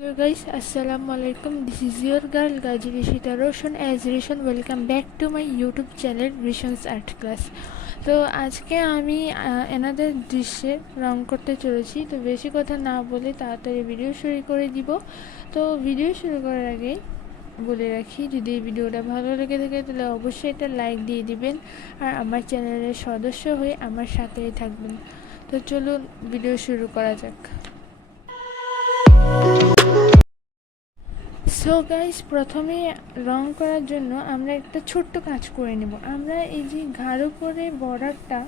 Hello guys, Assalamu Alaikum. This is your girl Gaji Rishita Roshan. As Roshan, welcome back to my YouTube channel Roshan's Art Class. তো আজকে আমি এনাদের দৃশ্যে রং করতে চলেছি। তো বেশি কথা না বলে তাড়াতাড়ি ভিডিও শুরু করে দিব। তো ভিডিও শুরু করার আগে বলে রাখি, যদি এই ভিডিওটা ভালো লেগে থাকে তাহলে অবশ্যই একটা লাইক দিয়ে দিবেন আর আমার চ্যানেলের সদস্য হয়ে আমার সাথেই থাকবেন। তো চলুন ভিডিও শুরু করা যাক। সো গাইস, প্রথমে রং করার জন্য আমরা একটা ছোট্ট কাজ করে নেব। আমরা এই যে গাঢ় করে বর্ডারটা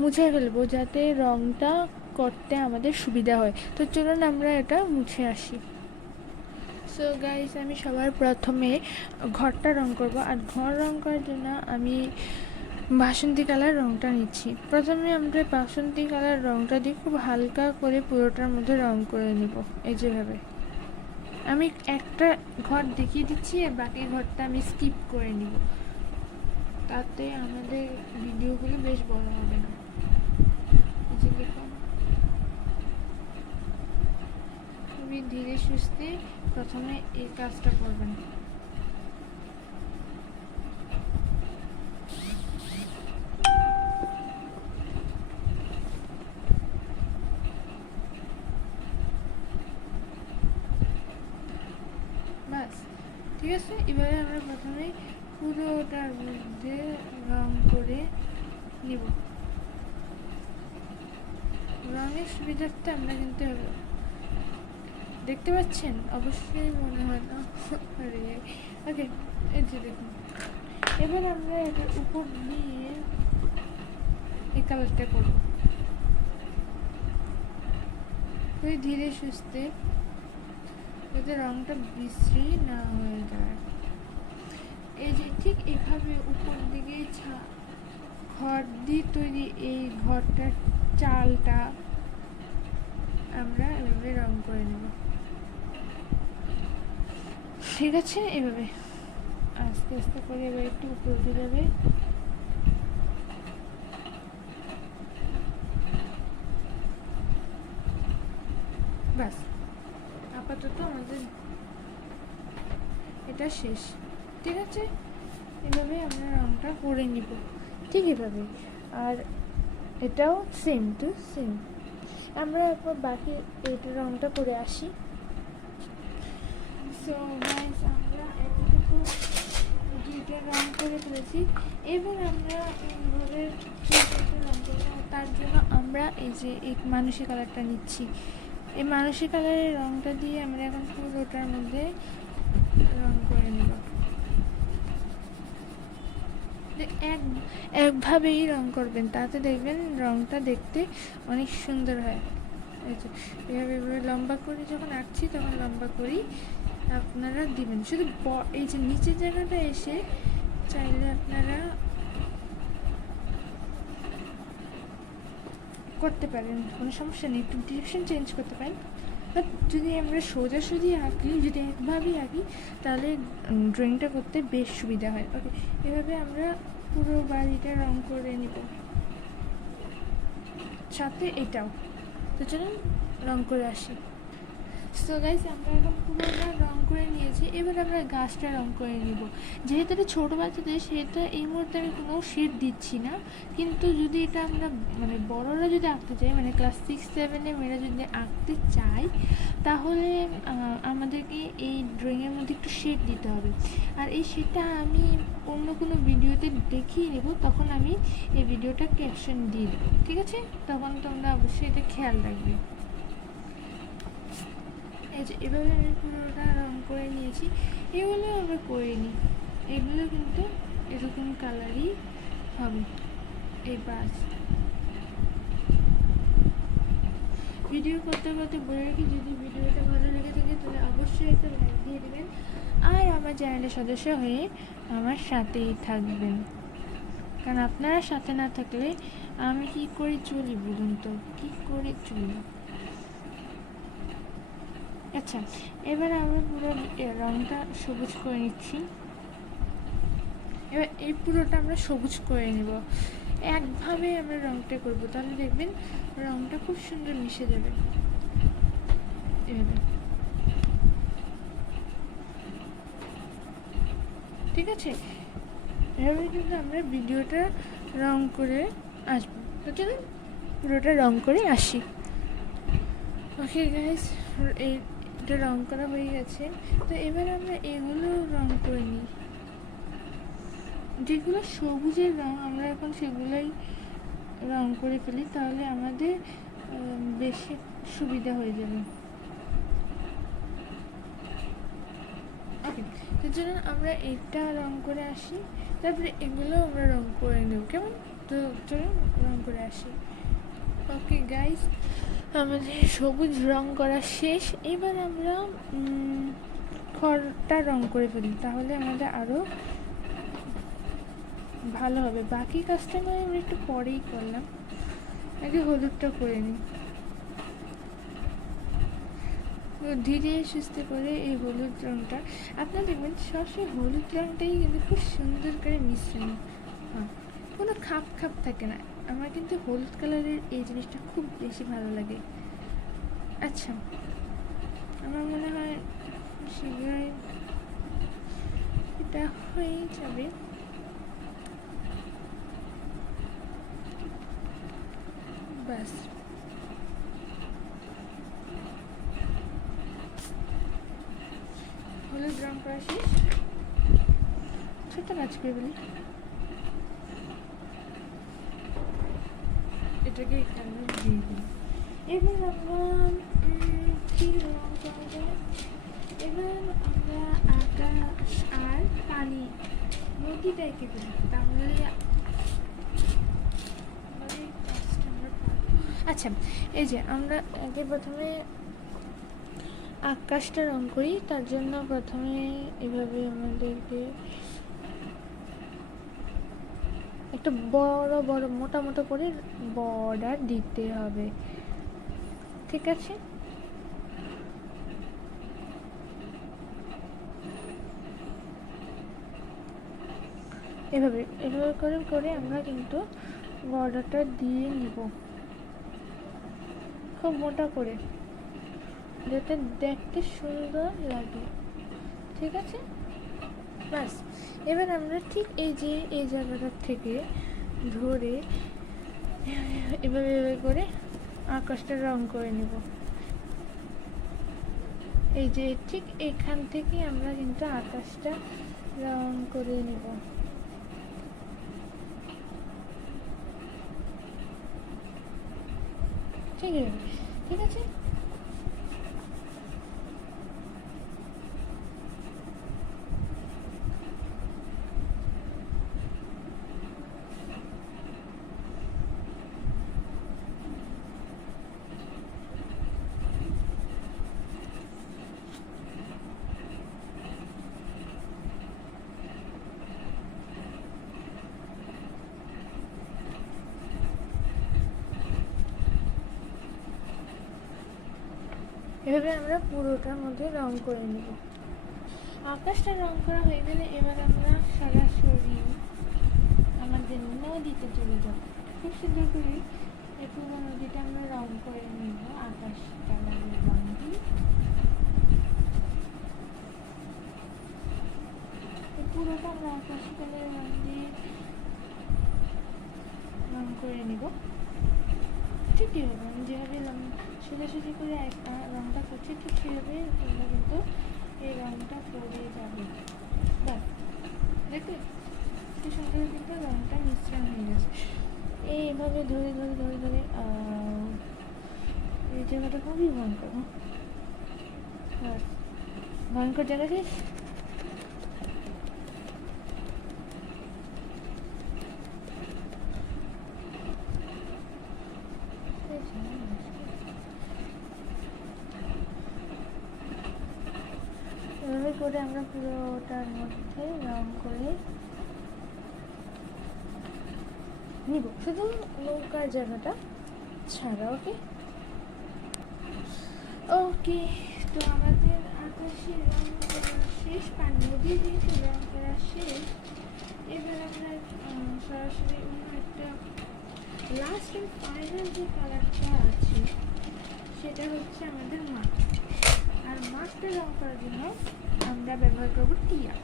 মুছে ফেলবো যাতে রংটা করতে আমাদের সুবিধা হয়। তো চলুন আমরা এটা মুছে আসি। সো গাইস, আমি সবার প্রথমে ঘরটা রং করব। আর ঘর রং করার জন্য আমি বাসন্তী কালার রংটা নিচ্ছি। প্রথমে আমরা বাসন্তী কালার রংটা দিয়ে খুব হালকা করে পুরোটার মধ্যে রং করে নেব। এই যেভাবে আমি একটা ঘর দেখিয়ে দিচ্ছি আর বাকি ঘরটা আমি স্কিপ করে নিব, তাতে আমাদের ভিডিওগুলো বেশ বড় হবে না। খুবই ধীরে সুস্থে প্রথমে এই কাজটা করবেন। বাস, ঠিক আছে। এবারে আমরা প্রথমে পুরোটার মধ্যে রং করে নিব। রঙের সুবিধার্থে আমরা কিন্তু দেখতে পাচ্ছেন, অবশ্যই মনে হয় না। ওকে, এই যে দেখুন। এবার আমরা এটার উপর দিয়ে এই কালারটা করব। খুবই ধীরে সুস্থে, যাতে রংটা বিশ্রী না হয়ে যায়। এই যে ঠিক এভাবে উপর দিকে ঘর দিয়ে তৈরি এই ঘরটার চালটা আমরা এভাবে রং করে নেব, ঠিক আছে। এভাবে আস্তে আস্তে করে এবার একটু উপর উঠে যাবে। বাস, আপাতত আমাদের এটা শেষ, ঠিক আছে। এভাবে আমরা রংটা করে নিব, ঠিক এভাবে। আর এটাও সেম টু সেম। আমরা এরপর বাকি এটা রংটা করে আসি। সো গাইস, আমরা এতটুকু দুইটা রং করে ফেলেছি। এবার আমরা ঘরের রং করব। তার জন্য আমরা এই যে এই মানুষী কালারটা নিচ্ছি। এই মানুষী কালারের রংটা দিয়ে আমরা এখন পুরোটার মধ্যে রং করে নেব। একভাবেই রং করবেন, তাতে দেখবেন রংটা দেখতে অনেক সুন্দর হয়। এভাবে লম্বা করে যখন আঁকছি তখন লম্বা করেই আপনারা দিবেন। শুধু এই যে নিচের জায়গাটা এসে চাইলে আপনারা করতে পারেন, কোনো সমস্যা নেই, একটু ডিরেকশন চেঞ্জ করতে পারেন। বাট যদি আমরা সোজাসুজি আঁকি, যদি একভাবেই আঁকি, তাহলে ড্রয়িংটা করতে বেশ সুবিধা হয়। ওকে, এভাবে আমরা পুরো বাড়িটা রং করে নিব, সাথে এটাও। তো চলুন রং করে আসি। সো গাইস, আমরা এখন পুরোটা রং করে নিয়েছি। এবার আমরা গাছটা রং করে নিব। যেহেতু এটা ছোটো বাচ্চাদের, সেটা এই মুহূর্তে আমি কোনো শেড দিচ্ছি না। কিন্তু যদি এটা আমরা বড়রা যদি আঁকতে চাই, ক্লাস 6-7 মেয়েরা যদি আঁকতে চাই, তাহলে আমাদেরকে এই ড্রয়িংয়ের মধ্যে একটু শেড দিতে হবে। আর এই শেডটা আমি অন্য কোনো ভিডিওতে দেখিয়ে নেব, তখন আমি এই ভিডিওটা ক্যাপশন দিয়ে দেবো, ঠিক আছে। তখন তোমরা অবশ্যই এটা খেয়াল রাখবে। এভাবে আমি পুরোটা রং করে নিয়েছি। এগুলো আমরা করে নিই, এগুলো কিন্তু এরকম কালারই হবে। এই বাস, ভিডিও করতে করতে বলে রাখি, যদি ভিডিওটা ভালো লেগে থাকে তাহলে অবশ্যই একটা লাইক দিয়ে দেবেন আর আমার চ্যানেলের সদস্য হয়ে আমার সাথেই থাকবেন। কারণ আপনারা সাথে না থাকলে আমি কি করে চলি বলুন তো, কি করে চলি। আচ্ছা, এবার আমরা পুরো রংটা সবুজ করে নিচ্ছি। এবার এই পুরোটা আমরা সবুজ করে নেব। একভাবে আমরা রংটা করব, তাহলে দেখবেন রংটা খুব সুন্দর মিশে যাবে। এভাবে ঠিক আছে? এভাবে কিন্তু আমরা ভিডিওটা রং করে আসবো। তো চলুন পুরোটা রং করে আসি। ওকে গাইস, এটা রং করা হয়ে গেছে। তো এবার আমরা এগুলো রং করে নিই। যেগুলো সবুজের রং আমরা এখন সেগুলোই রং করে ফেলি, তাহলে আমাদের বেশি সুবিধা হয়ে যাবে। ওকে, তো চলুন আমরা এটা রং করে আসি, তারপরে এগুলো আমরা রং করে নেব, কেমন? তো চলুন রং করে আসি। ওকে গাইস, আমাদের সবুজ রং করা শেষ। এবার আমরা খড়টা রং করে ফেলি, তাহলে আমাদের আরও ভালো হবে। বাকি কাজটা নয় আমরা একটু পরেই করলাম, আগে হলুদটা করে নিই। ধীরে সুস্থে করে এই হলুদ রঙটা আপনারা দেখবেন সবসময় হলুদ রঙটাই কিন্তু খুব সুন্দর করে মিশ্রণ, হ্যাঁ, কোনো খাপ খাপ থাকে না। আমার কিন্তু হলুদ কালারের এই জিনিসটা খুব বেশি ভালো লাগে। আচ্ছা, আমার মনে হয় শীঘ্রই এটা হয়ে যাবে। ব্যাস, হলুদ রং করা শেষ। ছোট্ট কাজ করে বলি, এটাকে এখানে দিয়ে দিই। এবার আমরা কি রং করা যায়? এবার আমরা আকাশ আর পানি নদীটা এঁকে দিই, তাহলে আচ্ছা, এই যে আমরা আগে প্রথমে আকাশটা রং করি। তার জন্য প্রথমে এভাবে আমাদেরকে একটা বড় বড় মোটা মোটা করে বর্ডার দিতে হবে, ঠিক আছে? এভাবে এভাবে করে করে আমরা কিন্তু বর্ডারটা দিয়ে নিব খুব মোটা করে, যাতে দেখতে সুন্দর লাগে, ঠিক আছে? ব্যাস, এবার আমরা ঠিক এই যে এই জায়গাটার থেকে ধরে এভাবে এভাবে করে আকাশটা রং করে নেব। এই যে ঠিক এখান থেকে আমরা কিন্তু আকাশটা রং করে নেব। ঠিক আছে, ঠিক আছে। এভাবে আমরা পুরোটার মধ্যে রং করে নেব। আকাশটা রং করা হয়ে গেলে এবার আমরা সরাসরি আমাদের নদীতে চলে যাব। খুব সুন্দর করে এই পুরো নদীটা আমরা রং করে নেব আকাশ কালারের রং দিয়ে। পুরোটা আমরা আকাশ কালারের রং দিয়ে রং করে নেব। ঠিক এভাবে আমি যেভাবে সোজাসুজি করে একটা রংটা করছি, ঠিক সেভাবে তোমরা কিন্তু এই রংটা করে যাবে। বাস, দেখলে কি সুন্দর কিন্তু রংটা মিশ্রণ হয়ে গেছে। এইভাবে ধরে ধরে ধরে ধরে এই জায়গাটা খুবই ভয়ঙ্কর। বাস, ভয়ঙ্কর জায়গা শেষ। এভাবে করে আমরা পুরোটার মধ্যে রং করে নিব, শুধু নৌকার জায়গাটা ছাড়া। ওকে ওকে, তো আমাদের আকাশের রং করা শেষ, নদী দিয়েছে রং করা শেষ। এবার আমরা সরাসরি অন্য একটা লাস্ট এন্ড ফাইনাল যে কালারটা আছে সেটা হচ্ছে আমাদের মাঠ। আর মাঠটা রং করার জন্য আমরা ব্যবহার করবো টিয়া।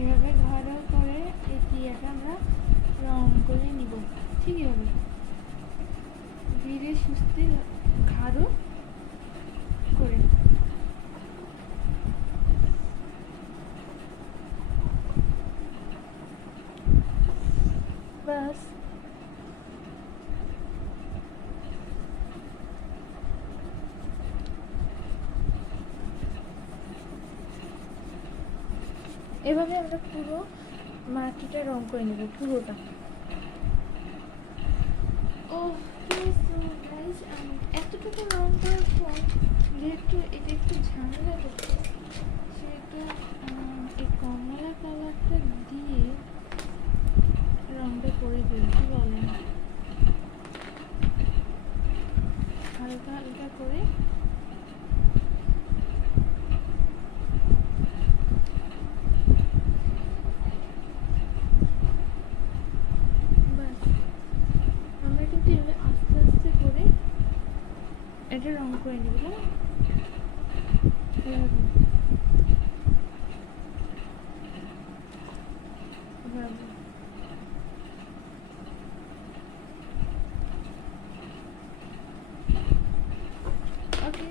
এভাবে ঘাড়ো করে এটিয়াটা আমরা রং করে নিব। ঠিক এভাবে ধীরে সুস্থে ঘাড়ো করে বাস। এভাবে আমরা পুরো মাটিটা রং করে নেব, পুরোটা। ও গাইস, এতটুকু রং করার পর যেহেতু এটা একটু ঝামেলা করছে, সেহেতু এই কমলা কালারটা দিয়ে রংটা করে দিই। কি বলেন? হালকা হালকা করে এটা রং করে নিব। ওকে,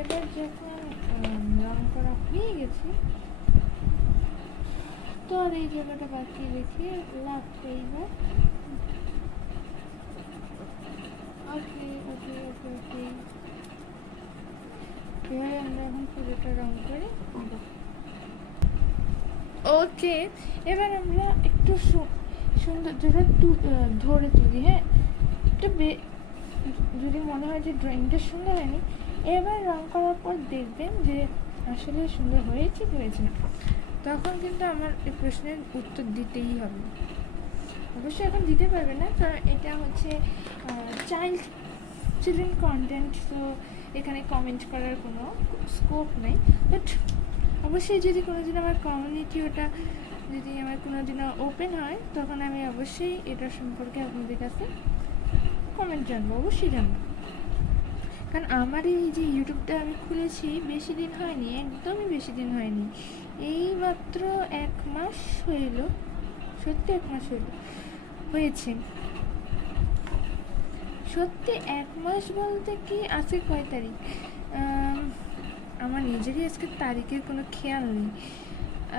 এবার যখন রং করা হয়ে গেছে, তো আর এই জায়গাটা বাকি রেখে লাগবে এবার। ওকে ওকে ওকে ওকে, এবার আমরা এখন পুরোটা রং করে নেব। ওকে, এবার আমরা একটু সুন্দর ধরে তুলি। হ্যাঁ, একটু যদি মনে হয় যে ড্রয়িংটা সুন্দর হয়নি, এবার রং করার পর দেখবেন যে আসলে সুন্দর হয়েছে কি হয়েছে না, তখন কিন্তু আমার এই প্রশ্নের উত্তর দিতেই হবে। অবশ্যই এখন দিতে পারবে না, কারণ এটা হচ্ছে চিলড্রেন কন্টেন্ট, তো এখানে কমেন্ট করার কোনো স্কোপ নেই। বাট অবশ্যই যদি কোনোদিন আমার কমিউনিটি ওটা যদি আমার কোনোদিনও ওপেন হয়, তখন আমি অবশ্যই এটা সম্পর্কে আপনাদের কাছে কমেন্ট জানবো, অবশ্যই জানবো। কারণ আমার এই যে ইউটিউবটা আমি খুলেছি বেশি দিন হয়নি, একদমই বেশি দিন হয়নি, এই মাত্র 1 মাস হইল, সত্যি 1 মাস হয়েছে। সত্যি 1 মাস বলতে কি, আজকে কয় তারিখ, আমার নিজেরই আজকে তারিখের কোনো খেয়াল নেই।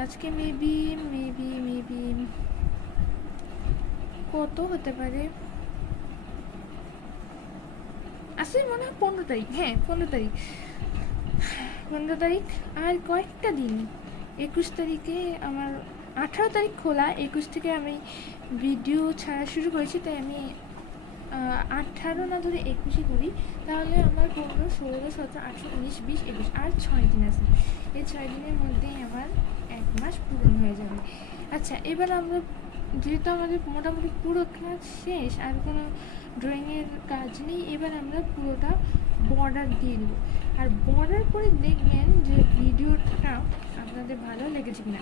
আজকে মেবি কত হতে পারে, আসলে মনে হয় 15 তারিখ। হ্যাঁ, 15 তারিখ। আর কয়েকটা দিন, 21 তারিখে আমার 18 তারিখ খোলা, 21 থেকে আমি ভিডিও ছাড়া শুরু করেছি, তাই আমি 18 না ধরে 21ই করি, তাহলে আমার 15, 16, 17, 18, 19, 20, 21 আর 6 দিন আছে। এই 6 দিনের মধ্যেই আমার 1 মাস পূরণ হয়ে যাবে। আচ্ছা, এবার আমরা যেহেতু আমাদের মোটামুটি পুরো কাজ শেষ, আর কোনো ড্রয়িংয়ের কাজ নেই, এবার আমরা পুরোটা বর্ডার দিয়ে দেবো। আর বর্ডার করে দেখবেন যে ভিডিওটা আপনাদের ভালো লেগেছে কিনা,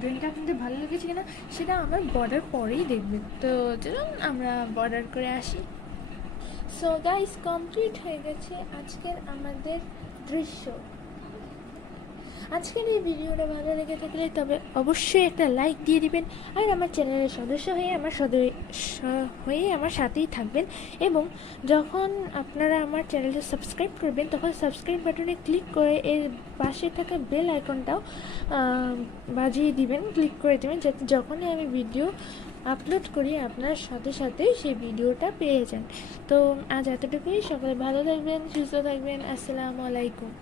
ড্রয়িংটা আপনাদের ভালো লেগেছে কিনা সেটা আমার বর্ডার পরেই দেখবেন। তো চলুন আমরা বর্ডার করে আসি। সো গাইস, কমপ্লিট হয়ে গেছে আজকের আমাদের দৃশ্য। আজকের এই ভিডিওটা ভালো লেগে থাকলে তবে অবশ্যই একটা লাইক দিয়ে দিবেন, আর আমার চ্যানেলের সদস্য হয়ে আমার সাথেই থাকবেন। এবং যখন আপনারা আমার চ্যানেলটা সাবস্ক্রাইব করবেন, তখন সাবস্ক্রাইব বাটনে ক্লিক করে এর পাশে থাকা বেল আইকনটাও বাজিয়ে দিবেন, ক্লিক করে দেবেন, যাতে যখনই আমি ভিডিও আপলোড করি আপনার সাথে সাথেই সেই ভিডিওটা পেয়ে যান। তো আজ এতটুকুই, সকলে ভালো থাকবেন, সুস্থ থাকবেন। আসসালামু আলাইকুম।